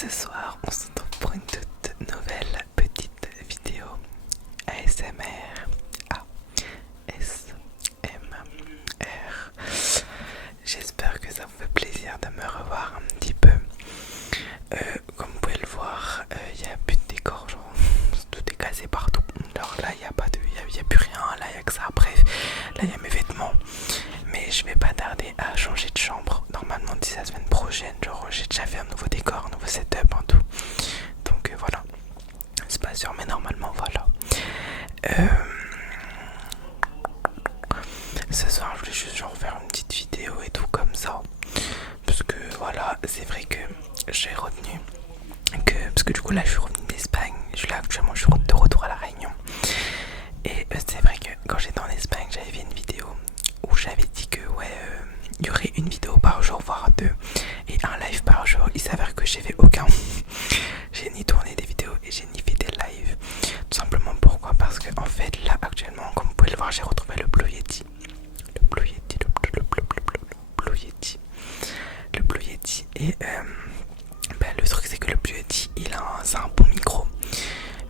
Ce soir, on se retrouve pour une toute nouvelle petite vidéo ASMR. ASMR. J'espère que ça vous fait plaisir de me revoir un petit peu. Comme vous pouvez le voir, il n'y a plus de décor, genre tout est cassé partout. Alors là, il n'y a plus rien, là il n'y a que ça. Bref, là il y a mes vêtements. Mais je vais pas tarder à changer de chambre. Normalement d'ici la semaine prochaine, genre j'ai déjà fait un nouveau décor, un nouveau setup en tout. Donc voilà. C'est pas sûr mais normalement voilà. Ce soir je voulais juste genre faire une petite vidéo et tout comme ça. Parce que voilà, c'est vrai que j'ai retenu que. Parce que du coup là je suis revenu d'Espagne. Actuellement je suis de retour à La Réunion. Et c'est vrai que quand j'étais en Espagne j'avais fait une vidéo où j'avais dit que il y aurait une vidéo par jour voire deux et un live par jour. Il s'avère que j'ai fait aucun. J'ai ni tourné des vidéos et j'ai ni fait des lives. Tout simplement pourquoi? Parce que en fait là actuellement comme vous pouvez le voir j'ai retrouvé le Blue Yeti. Le Blue Yeti. Le Blue Yeti. Et le truc c'est que le Blue Yeti c'est un bon micro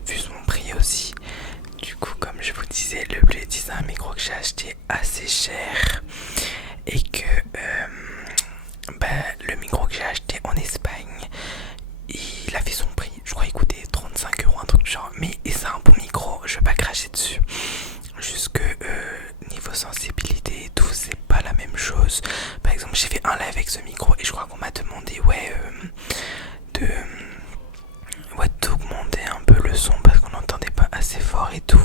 vu son prix aussi. Du coup comme je vous disais le Blue Yeti c'est un micro que j'ai acheté assez cher. Et que le micro que j'ai acheté en Espagne il a fait son prix, je crois qu'il coûtait 35 euros un truc genre, mais c'est un bon micro, je vais pas cracher dessus. Juste que niveau sensibilité et tout c'est pas la même chose. Par exemple j'ai fait un live avec ce micro et je crois qu'on m'a demandé d'augmenter un peu le son parce qu'on n'entendait pas assez fort et tout.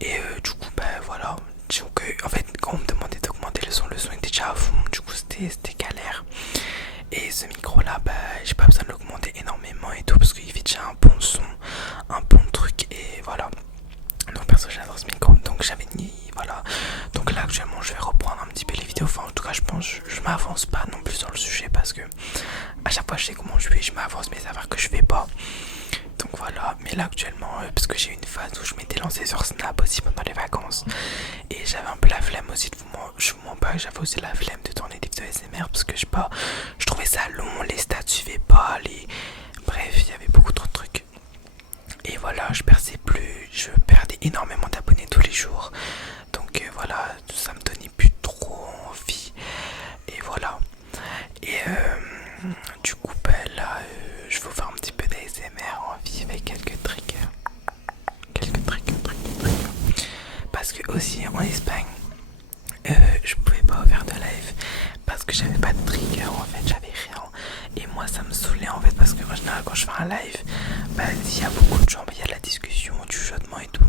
Et du coup voilà. Donc, en fait quand on me demandait d'augmenter le son était déjà à fond, du coup c'était galère. Et ce micro là j'ai pas besoin de l'augmenter énormément et tout parce qu'il fait déjà un bon son, un bon truc et voilà. Donc perso j'adore ce micro, donc j'avais ni voilà. Donc là actuellement je vais reprendre un petit peu les vidéos, enfin en tout cas je pense je m'avance pas non plus dans le sujet parce que à chaque fois je sais comment je m'avance mais ça va que je fais pas. Donc voilà, mais là actuellement, parce que j'ai eu une phase où je m'étais lancé sur Snap aussi pendant les vacances. Et j'avais un peu la flemme aussi je vous mens pas, j'avais aussi la flemme de tourner des vidéos ASMR parce que je sais pas, je trouvais ça long, les stats suivaient pas, bref, il y avait beaucoup trop de trucs. Et voilà, je perçais plus, je perdais énormément d'abonnés tous les jours. Donc voilà, ça me donnait plus trop envie. Et voilà. Et du coup là je vais vous faire un petit peu d'ASMR en vie avec quelques triggers. Parce que aussi en Espagne je pouvais pas faire de live parce que j'avais pas de trigger en fait, j'avais rien. Et moi ça me saoulait en fait parce que en général quand je fais un live, il y a beaucoup de gens, il y a de la discussion, du chuchotement et tout.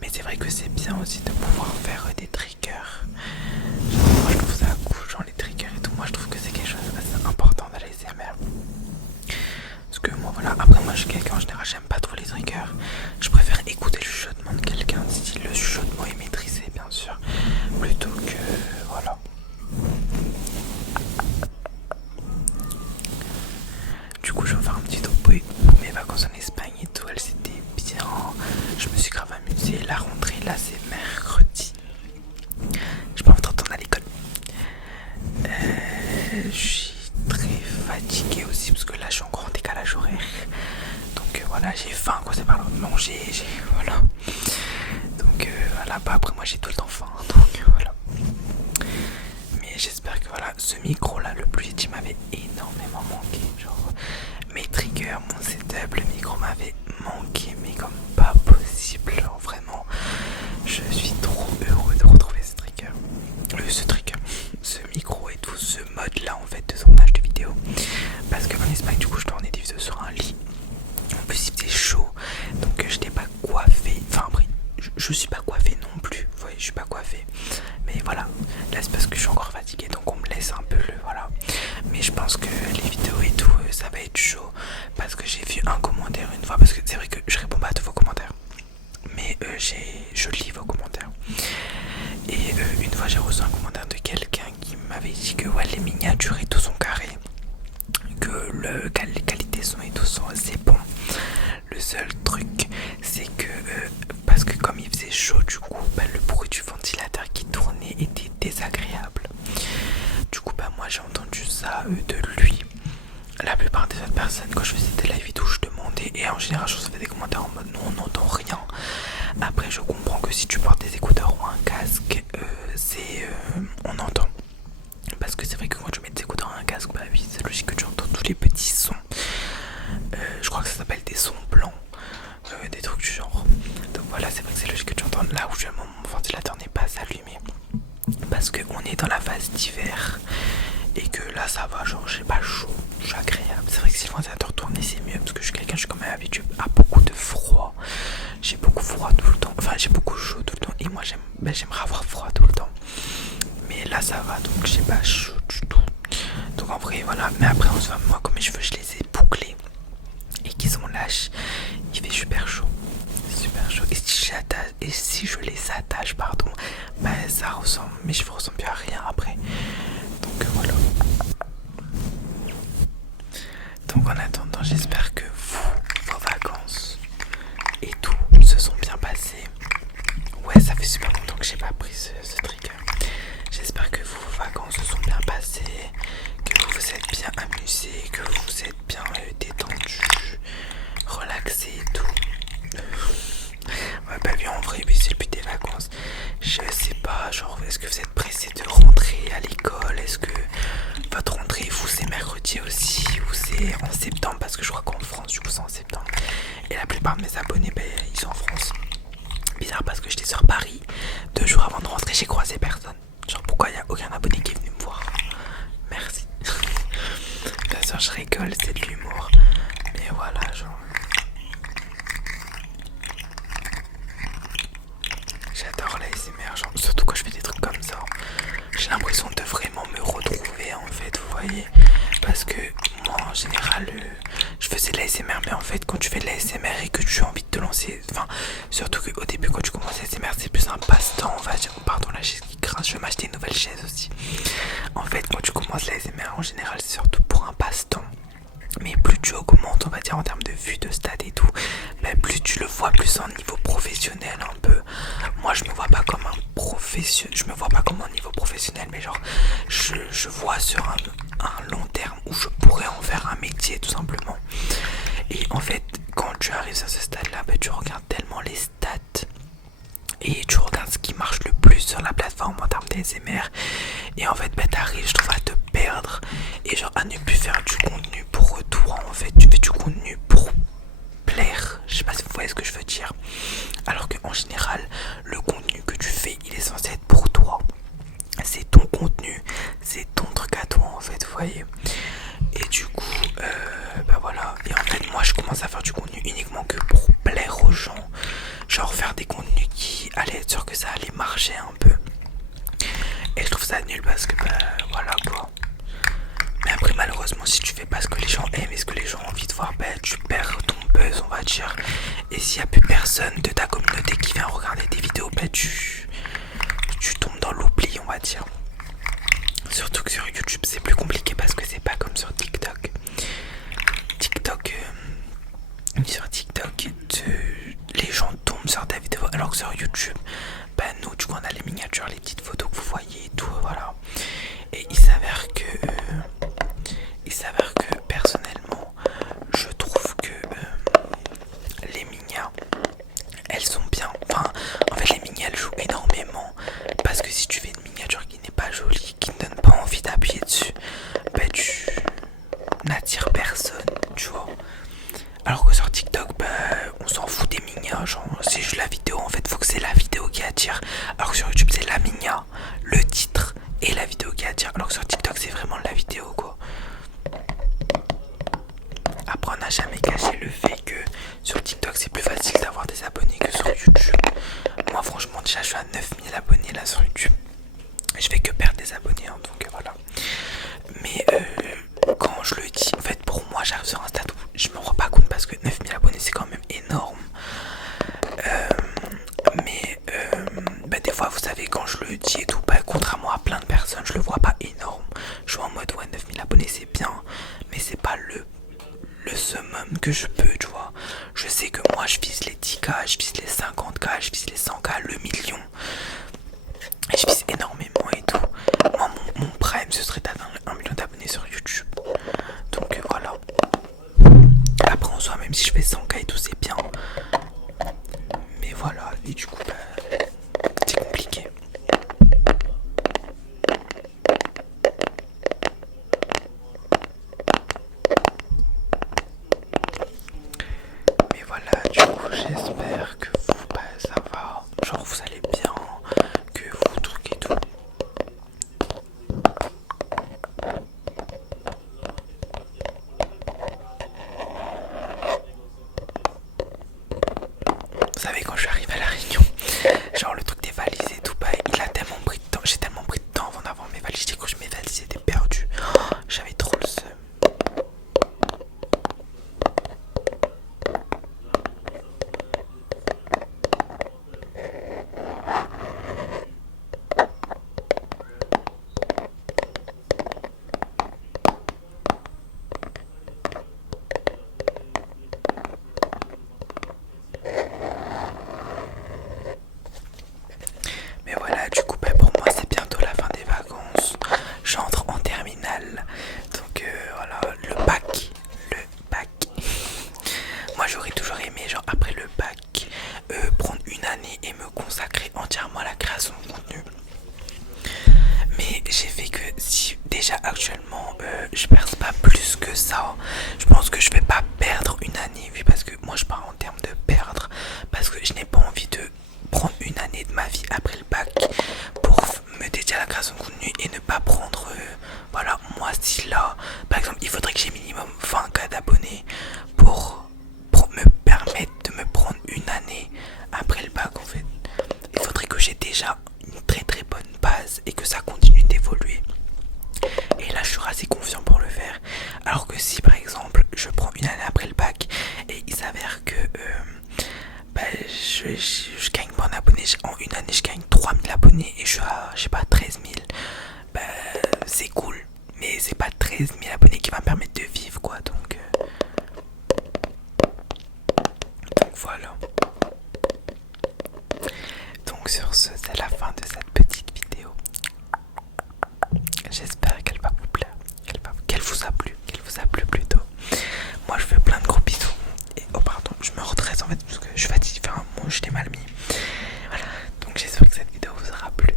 Mais c'est vrai que c'est bien aussi de pouvoir faire des triggers. Moi je trouve ça cool, genre les triggers et tout. Moi je trouve que c'est quelque chose d'assez important dans les ASMR. Parce que moi voilà, après moi je suis quelqu'un en général j'aime pas trop les triggers. Je préfère écouter le chuchotement de quelqu'un si le chuchotement est maîtrisé bien sûr. Plutôt que voilà. Du coup je vais faire un petit topo pour mes vacances en Espagne et tout, elles étaient bien. Je me suis grave amusée. La rentrée là c'est mercredi. J'ai pas envie de retourner à l'école. Je suis très fatiguée aussi parce que là je suis encore en décalage horaire. Donc voilà, j'ai faim quoi, c'est pas l'heure de manger, voilà. Donc voilà, après moi j'ai tout le temps faim, donc voilà. Mais j'espère que voilà, ce micro là, le Blue Yeti m'avait énormément manqué. Genre mes triggers, mon setup, le micro m'avait manqué, mais comme pas possible, genre vraiment. Je suis trop heureux de retrouver ce micro et tout ce mode là en fait de tournage de vidéo. Parce qu'en Espagne du coup je tournais des vidéos sur un lit. En plus il faisait chaud, donc j'étais pas coiffé. Enfin après, je suis pas coiffé non plus. Vous voyez, je suis pas coiffé. Mais voilà, là c'est parce que je suis encore fatigué, donc on me laisse un peu voilà. Mais je pense que les vidéos et tout, ça va être chaud. Parce que j'ai vu un commentaire une fois, parce que c'est vrai que je réponds pas à tous vos commentaires. Mais je lis vos commentaires. Et une fois j'ai reçu un commentaire de quelqu'un qui m'avait dit que les miniatures et tout sont carrées. Que les qualités son et tout sont assez bons. Le seul truc c'est que parce que comme il faisait chaud du coup le bruit du ventilateur qui tournait était désagréable. Du coup moi j'ai entendu ça de lui. la plupart des autres personnes, quand je faisais des lives et tout, je demandais, et en général je recevais des commentaires en mode non, on n'entend rien. Après je comprends que si tu portes des écouteurs ou un casque, on entend. Parce que c'est vrai que quand tu mets des écouteurs ou un casque, bah oui, c'est logique que tu entends tous les petits sons. Je crois que ça s'appelle des sons blancs, des trucs du genre. Donc voilà, c'est vrai que c'est logique que tu entends. Là où mon ventilateur n'est pas allumé, parce qu'on est dans la phase d'hiver et que là ça va, genre j'ai pas chaud, je suis agréable. C'est vrai que si le ventilateur tourne c'est mieux parce que je suis quelqu'un, je suis quand même habitué à beaucoup de froid. J'ai beaucoup froid tout le temps, enfin j'ai beaucoup chaud tout le temps et moi j'aimerais avoir froid tout le temps. Mais là ça va, donc j'ai pas chaud du tout. Donc en vrai voilà, mais après en soi moi comme mes cheveux je les ai bouclés et qu'ils sont lâches, il fait super chaud. Super chaud. Et si je les attache, pardon, bah ça ressemble, mes cheveux ressemblent plus à rien après. Donc voilà. Donc en attendant, j'espère que vos vacances et tout se sont bien passées. Ouais, ça fait super longtemps que j'ai pas pris ce trigger. J'espère que vos vacances se sont bien passées, que vous vous êtes bien amusés, que vous vous êtes bien détendus, relaxés et tout. Ouais, bah oui, en vrai, oui, c'est le but des vacances. Je sais pas, genre, est-ce que vous êtes pressé de rentrer à l'école? Est-ce que votre rentrée, vous, c'est mercredi aussi? Ou c'est en septembre? Parce que je crois qu'en France, du coup, c'est en septembre. Et la plupart de mes abonnés, bah, ils sont en France. Bizarre parce que j'étais sur Paris 2 jours avant de rentrer, j'ai croisé personne. Genre, pourquoi il n'y a aucun abonné qui est venu me voir? Merci. Bien sûr, je rigole, c'est de l'humour. Mais voilà, genre. J'adore l'ASMR, genre, surtout quand je fais des trucs comme ça. J'ai l'impression de vraiment me retrouver en fait, vous voyez. Parce que moi en général, je faisais de l'ASMR, mais en fait quand tu fais de l'ASMR et que tu as envie de te lancer, enfin, surtout qu'au début quand tu commences l'ASMR, c'est plus un passe-temps, on va dire. Pardon, la chaise qui grince, je vais m'acheter une nouvelle chaise aussi. En fait, quand tu commences l'ASMR en général, c'est surtout pour un passe-temps. Mais plus tu augmentes, on va dire en termes de vue, de stade et tout, mais plus tu le vois plus en niveau professionnel un peu. Moi je me vois pas comme un professionnel, je me vois pas comme un niveau professionnel, mais genre je vois sur un long terme où je pourrais en faire un métier tout simplement. Et en fait quand tu arrives à ce stade là, bah, tu regardes tellement les stats et tu regardes ce qui marche le plus sur la plateforme en termes d'ASMR. Et en fait, bah, t'arrives, je trouve, à te perdre et genre à ne plus faire du contenu pour toi. En fait, tu fais du contenu pour plaire. Je sais pas si vous voyez ce que je veux dire. Alors qu'en général, le contenu que tu fais, il est censé être pour toi. C'est ton contenu, c'est ton truc à toi, en fait, vous voyez. Et du coup, bah voilà. Et en fait, moi, je commence à faire du contenu uniquement que pour plaire aux gens. Genre faire des contenus qui allaient être sûr que ça allait marcher un peu. Et je trouve ça nul parce que bah voilà quoi. Mais après malheureusement si tu fais pas ce que les gens aiment et ce que les gens ont envie de voir, bah tu perds ton buzz on va dire. Et s'il y a plus personne de ta communauté qui vient regarder tes vidéos, bah tu tombes dans l'oubli on va dire. Surtout que sur YouTube c'est plus compliqué parce que c'est pas comme sur TikTok. Sur TikTok, les gens tombent sur ta vidéo alors que sur YouTube, bah nous du coup on a les miniatures, les petites photos que vous voyez et tout, voilà. Et il s'avère que personnellement, je trouve que les minias, elles sont bien. Enfin, en fait les minias elles jouent énormément parce que si tu fais une miniature qui n'est pas jolie, qui ne donne pas envie d'appuyer dessus, bah tu n'attires personne, tu vois. Alors que sur TikTok, bah, on s'en fout des mignons, genre c'est juste la vidéo, en fait faut que c'est la vidéo qui attire. Alors que sur YouTube c'est la migna, le titre et la vidéo qui attire. Alors que sur TikTok c'est vraiment la vidéo quoi. Après on n'a jamais caché le fait que sur TikTok c'est plus facile d'avoir des abonnés que sur YouTube. Moi franchement déjà je suis à 9000 abonnés là sur YouTube. Je fais que perdre des abonnés hein, donc voilà. Mais quand je le dis, en fait pour moi j'arrive sur un stade où je me rends pas compte parce que 9000 abonnés c'est quand même énorme. Mais bah, des fois vous savez quand je le dis et tout, bah, contrairement à plein de personnes je le vois pas énorme. Je suis en mode ouais 9000 abonnés c'est bien, mais c'est pas le summum que je peux, tu vois. Je sais que moi je vise les 10K, je vise les 50K, je vise les 100K, le million. Et je vise énormément et tout. Moi mon prime ce serait d'atteindre 1 million d'abonnés sur YouTube. Donc voilà. pense que je vais pas perdre une année, oui, parce que moi je parle en termes de perdre, parce que je n'ai pas envie de prendre une année de ma vie après le bac pour me dédier à la création de contenu et ne pas prendre, voilà, moi si là, par exemple, il faudrait que j'ai minimum 20K d'abonnés pour me permettre de me prendre une année après le bac en fait. Il faudrait que j'ai déjà une très très bonne base et que ça continue d'évoluer. Et là je suis assez confiant pour le faire. Alors que si par exemple je prends une année après le bac et il s'avère que bah, je gagne pas en abonnés, en une année je gagne 3000 abonnés et je suis à je sais pas 13 000, bah, c'est cool. Mais c'est pas 13 000 abonnés qui va me permettre de vivre quoi, donc voilà. Donc sur ce, c'est la fin de cette petite vidéo. J'espère qu'elle va vous plaire, qu'elle vous a plu, plutôt. Moi je fais plein de gros bisous. Et oh pardon, je me redresse en fait parce que je suis fatigué, enfin moi je l'ai mal mis. Voilà, donc j'espère que cette vidéo vous aura plu,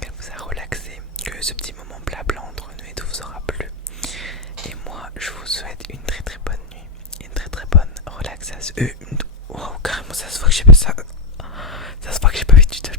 qu'elle vous a relaxé, que ce petit moment blabla entre nous et tout vous aura plu. Et moi je vous souhaite une très très bonne nuit, une très très bonne relaxation. Wow, carrément ça se voit que j'ai pas ça. Ça se voit que j'ai pas fait du tout.